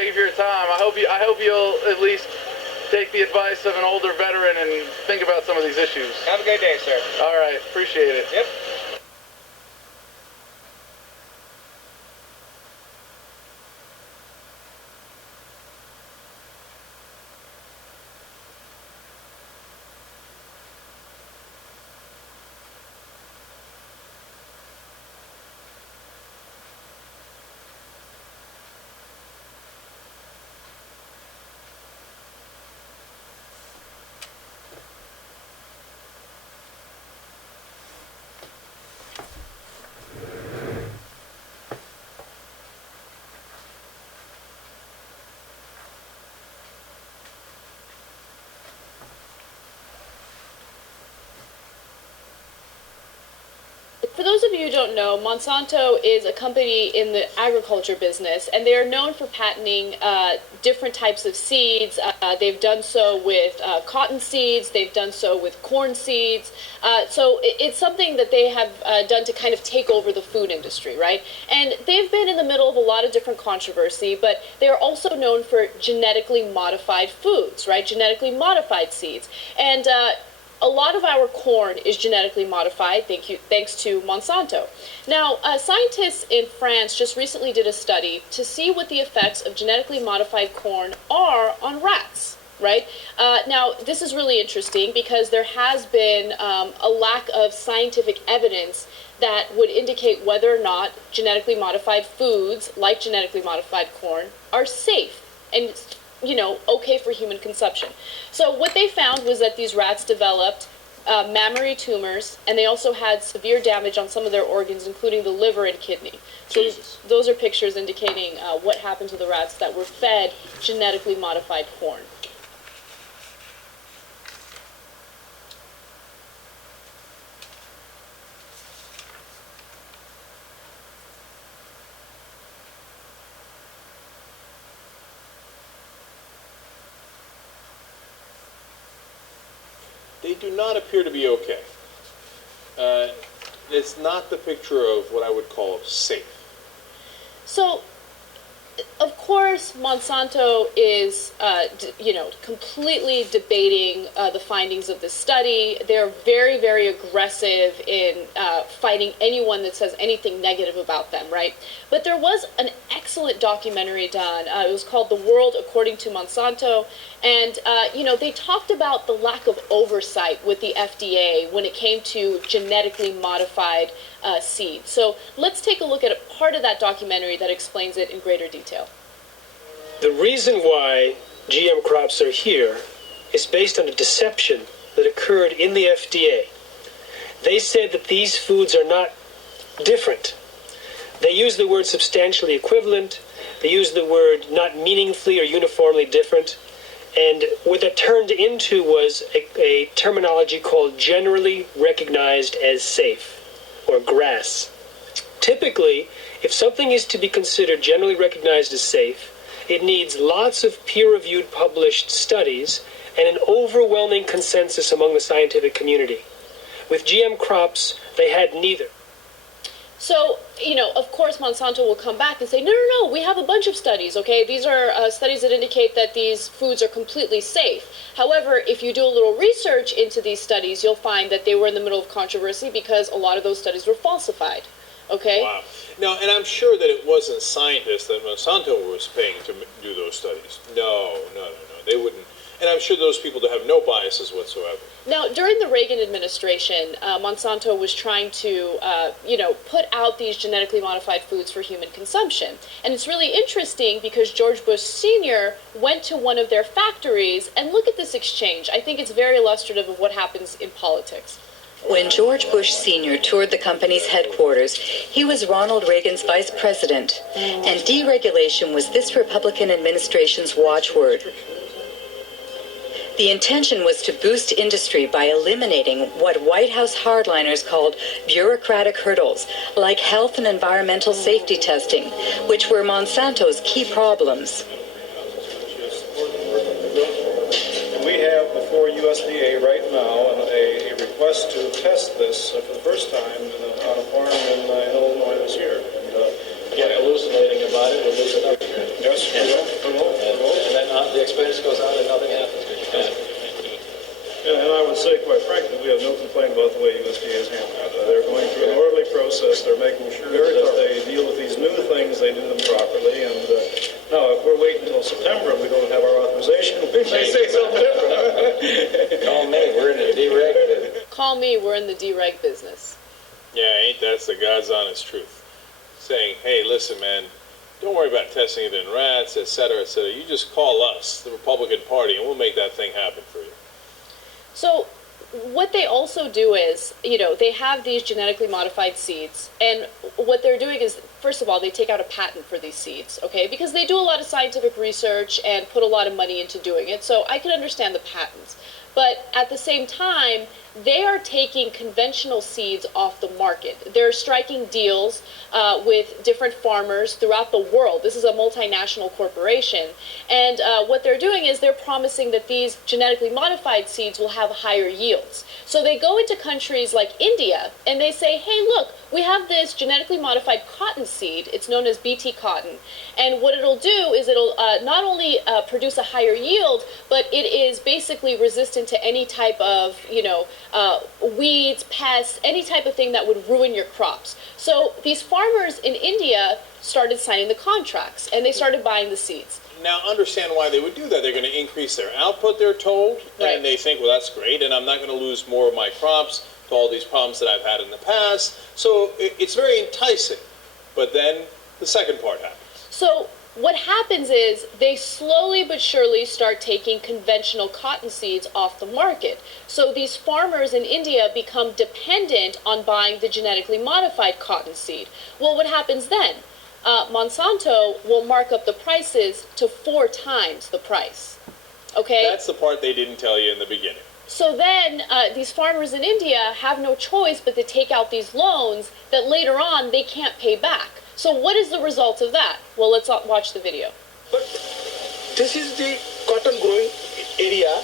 Thank you for your time. I hope you'll at least take the advice of an older veteran and think about some of these issues. Have a good day, sir. All right, appreciate it. Yep. For those of you who don't know, Monsanto is a company in the agriculture business, and they are known for patenting different types of seeds. They've done so with cotton seeds, they've done so with corn seeds. So it's something that they have done to kind of take over the food industry, right? And they've been in the middle of a lot of different controversy, but they are also known for genetically modified foods, right? Genetically modified seeds. And a lot of our corn is genetically modified, thanks to Monsanto. Now, scientists in France just recently did a study to see what the effects of genetically modified corn are on rats, right? Now, this is really interesting because there has been a lack of scientific evidence that would indicate whether or not genetically modified foods, like genetically modified corn, are safe and okay for human consumption. So what they found was that these rats developed mammary tumors, and they also had severe damage on some of their organs, including the liver and kidney. So those are pictures indicating what happened to the rats that were fed genetically modified corn. They do not appear to be okay. It's not the picture of what I would call safe. So, of course, Monsanto is, completely debating the findings of this study. They're very, very aggressive in fighting anyone that says anything negative about them, right? But there was an excellent documentary done. It was called The World According to Monsanto. And, they talked about the lack of oversight with the FDA when it came to genetically modified seeds. So let's take a look at a part of that documentary that explains it in greater detail. The reason why GM crops are here is based on a deception that occurred in the FDA. They said that these foods are not different. They use the word substantially equivalent. They use the word not meaningfully or uniformly different. And what that turned into was a terminology called generally recognized as safe, or GRAS. Typically, if something is to be considered generally recognized as safe, it needs lots of peer-reviewed published studies and an overwhelming consensus among the scientific community. With GM crops, they had neither. So, of course, Monsanto will come back and say, no, we have a bunch of studies, okay? These are studies that indicate that these foods are completely safe. However, if you do a little research into these studies, you'll find that they were in the middle of controversy because a lot of those studies were falsified, okay? Wow. Now, and I'm sure that it wasn't scientists that Monsanto was paying to do those studies. No, they wouldn't. And I'm sure those people have no biases whatsoever. Now, during the Reagan administration, Monsanto was trying to, put out these genetically modified foods for human consumption. And it's really interesting because George Bush Sr. went to one of their factories, and look at this exchange. I think it's very illustrative of what happens in politics. When George Bush Sr. toured the company's headquarters, he was Ronald Reagan's vice president, and deregulation was this Republican administration's watchword. The intention was to boost industry by eliminating what White House hardliners called bureaucratic hurdles, like health and environmental safety testing, which were Monsanto's key problems. We have before USDA right now a request to test this for the first time on a farm in Illinois this year. Hallucinating about it, we'll listen up. Yes, we will. we have no complaint about the way USDA is handling it. They're going through an orderly process. They're making sure that they deal with these new things, they do them properly. And now, if we're waiting until September and we don't have our authorization, we may say something different. Call me, we're in the dereg business. Call me, we're in the dereg business. Yeah, ain't that's the God's honest truth. Saying, hey, listen, man, don't worry about testing it in rats, et cetera, et cetera. You just call us, the Republican Party, and we'll make that thing happen for you. So what they also do is, they have these genetically modified seeds, and what they're doing is, first of all, they take out a patent for these seeds, okay? Because they do a lot of scientific research and put a lot of money into doing it, so I can understand the patents. But at the same time, they are taking conventional seeds off the market. They're striking deals with different farmers throughout the world. This is a multinational corporation. And what they're doing is they're promising that these genetically modified seeds will have higher yields. So they go into countries like India and they say, hey, look, we have this genetically modified cotton seed. It's known as BT cotton. And what it'll do is it'll not only produce a higher yield, but it is basically resistant to any type of, weeds, pests, any type of thing that would ruin your crops. So these farmers in India started signing the contracts and they started buying the seeds. Now, understand why they would do that. They're going to increase their output, they're told, Right. and they think, well, that's great, and I'm not going to lose more of my crops to all these problems that I've had in the past. So it's very enticing. But then the second part happens. So what happens is they slowly but surely start taking conventional cotton seeds off the market. So these farmers in India become dependent on buying the genetically modified cotton seed. Well, what happens then? Monsanto will mark up the prices to 4 times the price. Okay? That's the part they didn't tell you in the beginning. So then these farmers in India have no choice but to take out these loans that later on they can't pay back. So what is the result of that? Well, let's watch the video. But this is the cotton growing area.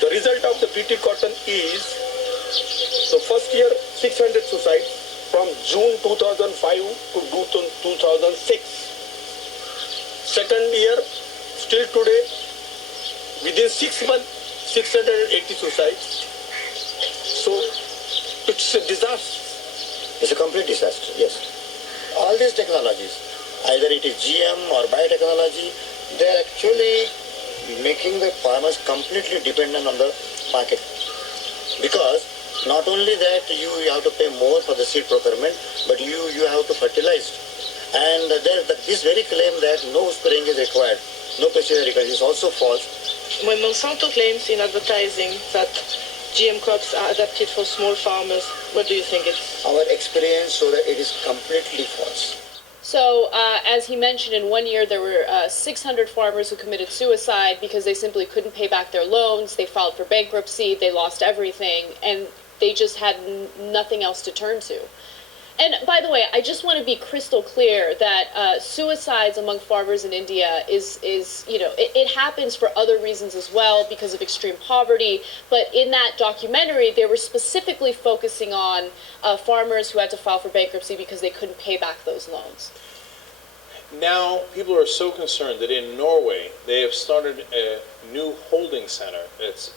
The result of the BT cotton is the first year 600 suicides from June 2005 to June 2006. Second year, still today, within 6 months, 680 suicides. So it's a disaster. It's a complete disaster, yes. All these technologies, either it is GM or biotechnology, they are actually making the farmers completely dependent on the market. Because not only that you have to pay more for the seed procurement, but you have to fertilize. And this very claim that no spraying is required, no pesticide required, is also false. When Monsanto claims in advertising that GM crops are adapted for small farmers, what do you think it's? Our experience shows that it is completely false. So, as he mentioned, in 1 year there were 600 farmers who committed suicide because they simply couldn't pay back their loans, they filed for bankruptcy, they lost everything, and they just had nothing else to turn to. And by the way, I just want to be crystal clear that suicides among farmers in India it happens for other reasons as well because of extreme poverty. But in that documentary, they were specifically focusing on farmers who had to file for bankruptcy because they couldn't pay back those loans. Now, people are so concerned that in Norway, they have started a new holding center. It's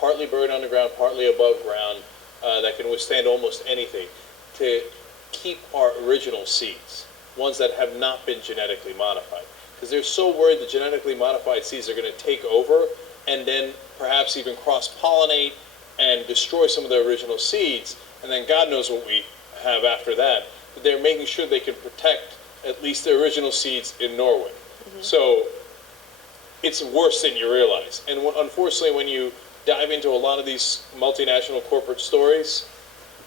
partly buried underground, partly above ground, that can withstand almost anything, to keep our original seeds, ones that have not been genetically modified. Because they're so worried the genetically modified seeds are going to take over and then perhaps even cross-pollinate and destroy some of the original seeds, and then God knows what we have after that. But they're making sure they can protect at least the original seeds in Norway. Mm-hmm. So it's worse than you realize. And unfortunately, when you dive into a lot of these multinational corporate stories,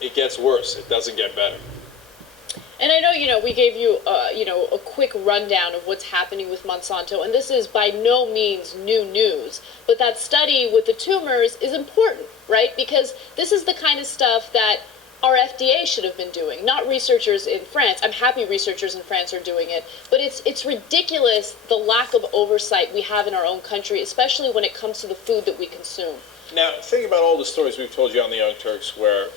it gets worse. It doesn't get better. And I know, we gave you, a quick rundown of what's happening with Monsanto, and this is by no means new news. But that study with the tumors is important, right? Because this is the kind of stuff that our FDA should have been doing, not researchers in France. I'm happy researchers in France are doing it, but it's ridiculous the lack of oversight we have in our own country, especially when it comes to the food that we consume. Now, think about all the stories we've told you on the Young Turks where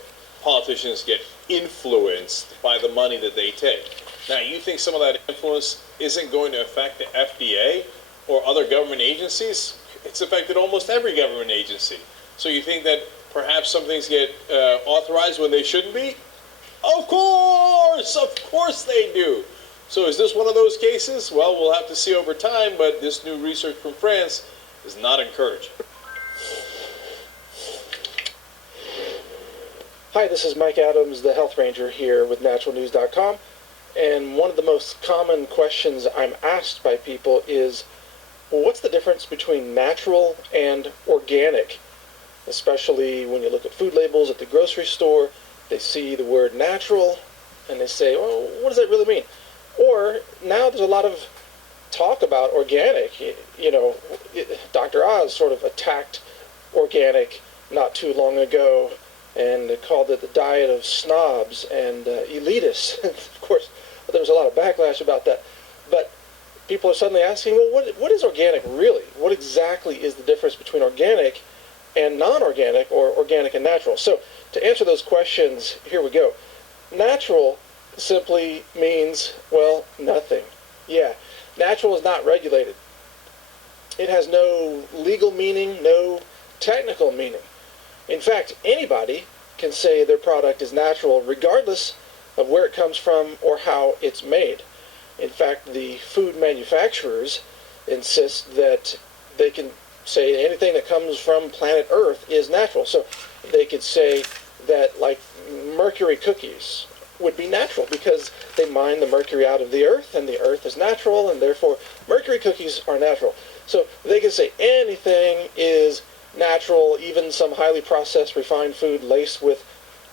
politicians get influenced by the money that they take. Now, you think some of that influence isn't going to affect the FDA or other government agencies? It's affected almost every government agency. So you think that perhaps some things get authorized when they shouldn't be? Of course they do. So is this one of those cases? Well, we'll have to see over time, but this new research from France is not encouraging. Hi, this is Mike Adams, the Health Ranger here with naturalnews.com. And one of the most common questions I'm asked by people is, well, what's the difference between natural and organic? Especially when you look at food labels at the grocery store, they see the word natural and they say, well, what does that really mean? Or now there's a lot of talk about organic. You know, Dr. Oz sort of attacked organic not too long ago and called it the diet of snobs and elitists. Of course, there was a lot of backlash about that. But people are suddenly asking, well, what is organic really? What exactly is the difference between organic and non-organic, or organic and natural? So to answer those questions, here we go. Natural simply means, well, nothing. Yeah, natural is not regulated. It has no legal meaning, no technical meaning. In fact, anybody can say their product is natural regardless of where it comes from or how it's made. In fact, the food manufacturers insist that they can say anything that comes from planet Earth is natural. So they could say that, like, mercury cookies would be natural because they mine the mercury out of the earth, and the earth is natural, and therefore mercury cookies are natural. So they can say anything is natural, even some highly processed refined food laced with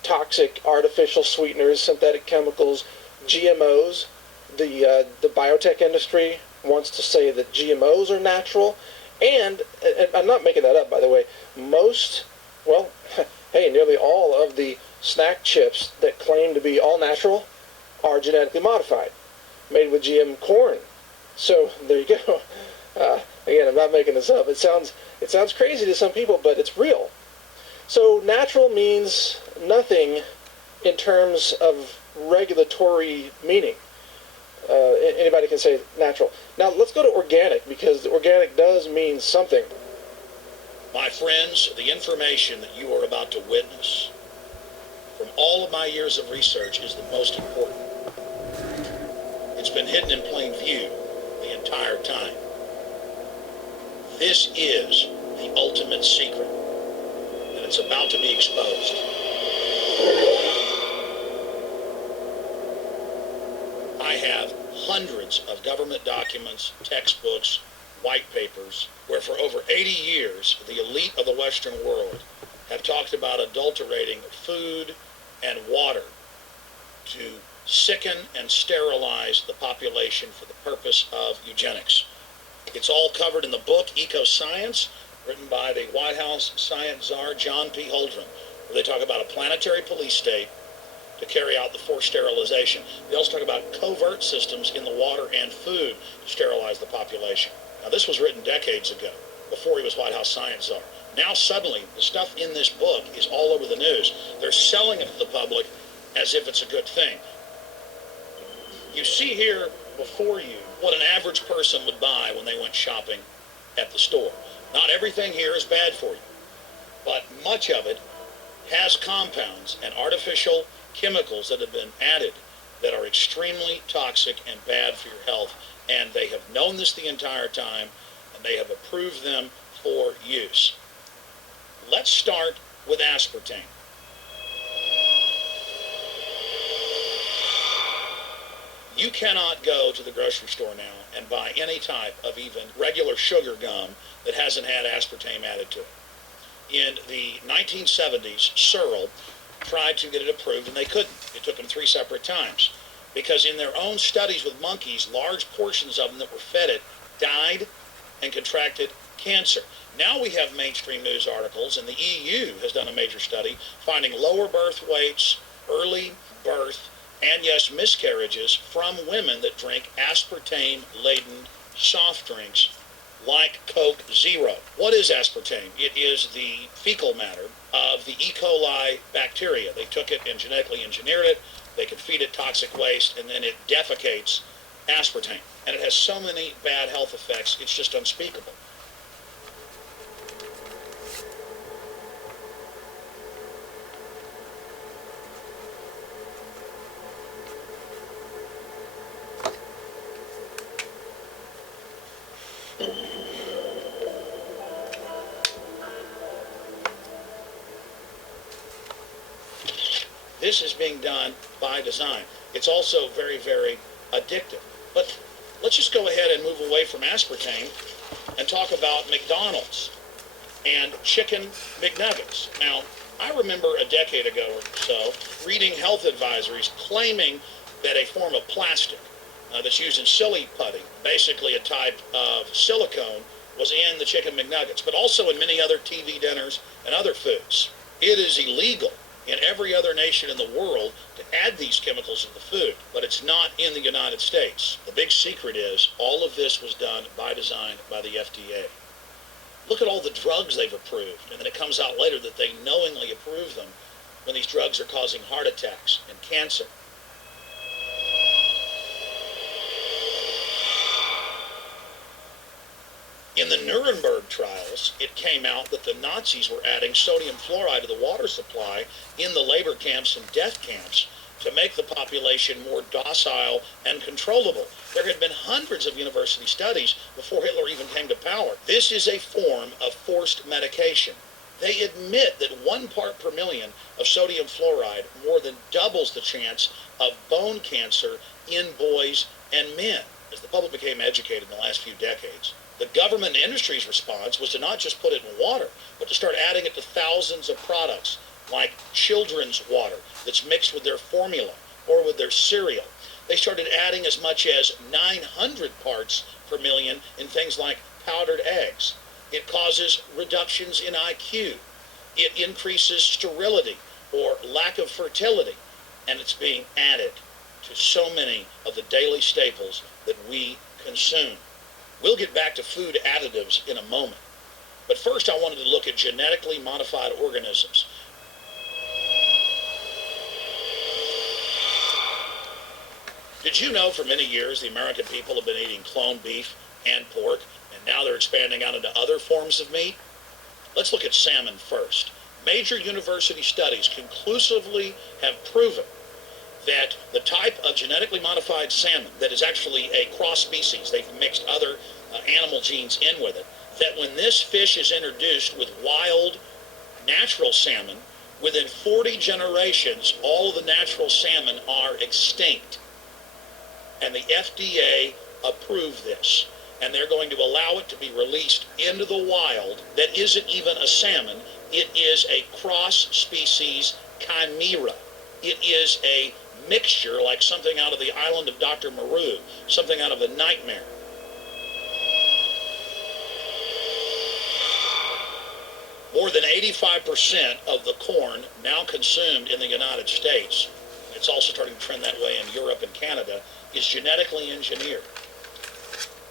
toxic artificial sweeteners, synthetic chemicals, GMOs. The biotech industry wants to say that GMOs are natural, and I'm not making that up, by the way. Nearly all of the snack chips that claim to be all natural are genetically modified, made with GM corn. So there you go. Again, I'm not making this up. It sounds crazy to some people, but it's real. So natural means nothing in terms of regulatory meaning. Anybody can say natural. Now let's go to organic, because organic does mean something. My friends, the information that you are about to witness from all of my years of research is the most important. It's been hidden in plain view the entire time. This is the ultimate secret, and it's about to be exposed. I have hundreds of government documents, textbooks, white papers, where for over 80 years, the elite of the Western world have talked about adulterating food and water to sicken and sterilize the population for the purpose of eugenics. It's all covered in the book Eco-Science, written by the White House science czar John P. Holdren, where they talk about a planetary police state to carry out the forced sterilization. They also talk about covert systems in the water and food to sterilize the population. Now, this was written decades ago, before he was White House science czar. Now, suddenly, the stuff in this book is all over the news. They're selling it to the public as if it's a good thing. You see here before you what an average person would buy when they went shopping at the store. Not everything here is bad for you, but much of it has compounds and artificial chemicals that have been added that are extremely toxic and bad for your health, and they have known this the entire time, and they have approved them for use. Let's start with aspartame. You cannot go to the grocery store now and buy any type of even regular sugar gum that hasn't had aspartame added to it. In the 1970s, Searle tried to get it approved, and they couldn't. It took them 3 separate times, because in their own studies with monkeys, large portions of them that were fed it died and contracted cancer. Now we have mainstream news articles, and the EU has done a major study finding lower birth weights, early birth, and yes, miscarriages from women that drink aspartame-laden soft drinks like Coke Zero. What is aspartame? It is the fecal matter of the E. coli bacteria. They took it and genetically engineered it. They could feed it toxic waste, and then it defecates aspartame. And it has so many bad health effects, it's just unspeakable. This is being done by design. It's also very, very addictive. But let's just go ahead and move away from aspartame and talk about McDonald's and chicken McNuggets. Now, I remember a decade ago or so reading health advisories claiming that a form of plastic that's used in silly putty, basically a type of silicone, was in the chicken McNuggets, but also in many other TV dinners and other foods. It is illegal in every other nation in the world to add these chemicals to the food, but it's not in the United States. The big secret is all of this was done by design by the FDA. Look at all the drugs they've approved, and then it comes out later that they knowingly approve them when these drugs are causing heart attacks and cancer. In the Nuremberg trials, it came out that the Nazis were adding sodium fluoride to the water supply in the labor camps and death camps to make the population more docile and controllable. There had been hundreds of university studies before Hitler even came to power. This is a form of forced medication. They admit that 1 part per million of sodium fluoride more than doubles the chance of bone cancer in boys and men. As the public became educated in the last few decades, the government and industry's response was to not just put it in water, but to start adding it to thousands of products, like children's water that's mixed with their formula or with their cereal. They started adding as much as 900 parts per million in things like powdered eggs. It causes reductions in IQ. It increases sterility or lack of fertility, and it's being added to so many of the daily staples that we consume. We'll get back to food additives in a moment. But first I wanted to look at genetically modified organisms. Did you know for many years the American people have been eating cloned beef and pork, and now they're expanding out into other forms of meat? Let's look at salmon first. Major university studies conclusively have proven that the type of genetically modified salmon that is actually a cross species, they've mixed other animal genes in with it, that when this fish is introduced with wild natural salmon, within 40 generations, all of the natural salmon are extinct. And the FDA approved this. And they're going to allow it to be released into the wild. That isn't even a salmon. It is a cross-species chimera. It is a mixture like something out of the island of Dr. Moreau, something out of a nightmare. More than 85% of the corn now consumed in the United States, it's also starting to trend that way in Europe and Canada, is genetically engineered.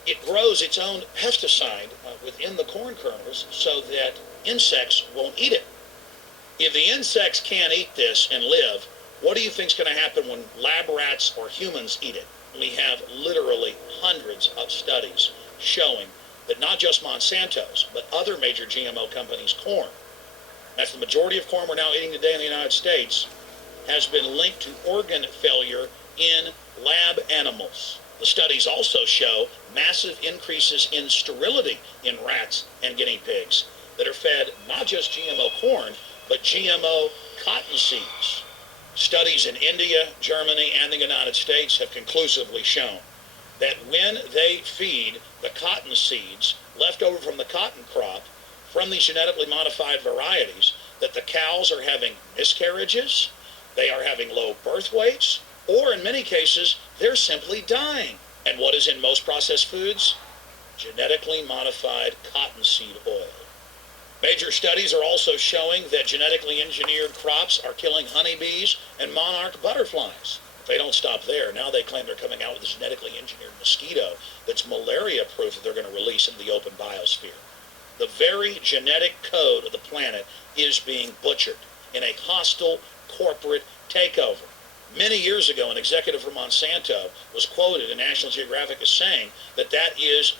It grows its own pesticide within the corn kernels so that insects won't eat it. If the insects can't eat this and live, what do you think is going to happen when lab rats or humans eat it? We have literally hundreds of studies showing that not just Monsanto's, but other major GMO companies' corn, that's the majority of corn we're now eating today in the United States, has been linked to organ failure in lab animals. The studies also show massive increases in sterility in rats and guinea pigs that are fed not just GMO corn, but GMO cotton seeds. Studies in India, Germany, and the United States have conclusively shown that when they feed the cotton seeds left over from the cotton crop from these genetically modified varieties, that the cows are having miscarriages, they are having low birth weights, or in many cases, they're simply dying. And what is in most processed foods? Genetically modified cottonseed oil. Major studies are also showing that genetically engineered crops are killing honeybees and monarch butterflies. If they don't stop there, now they claim they're coming out with a genetically engineered mosquito that's malaria-proof that they're going to release into the open biosphere. The very genetic code of the planet is being butchered in a hostile corporate takeover. Many years ago, an executive from Monsanto was quoted in National Geographic as saying that that is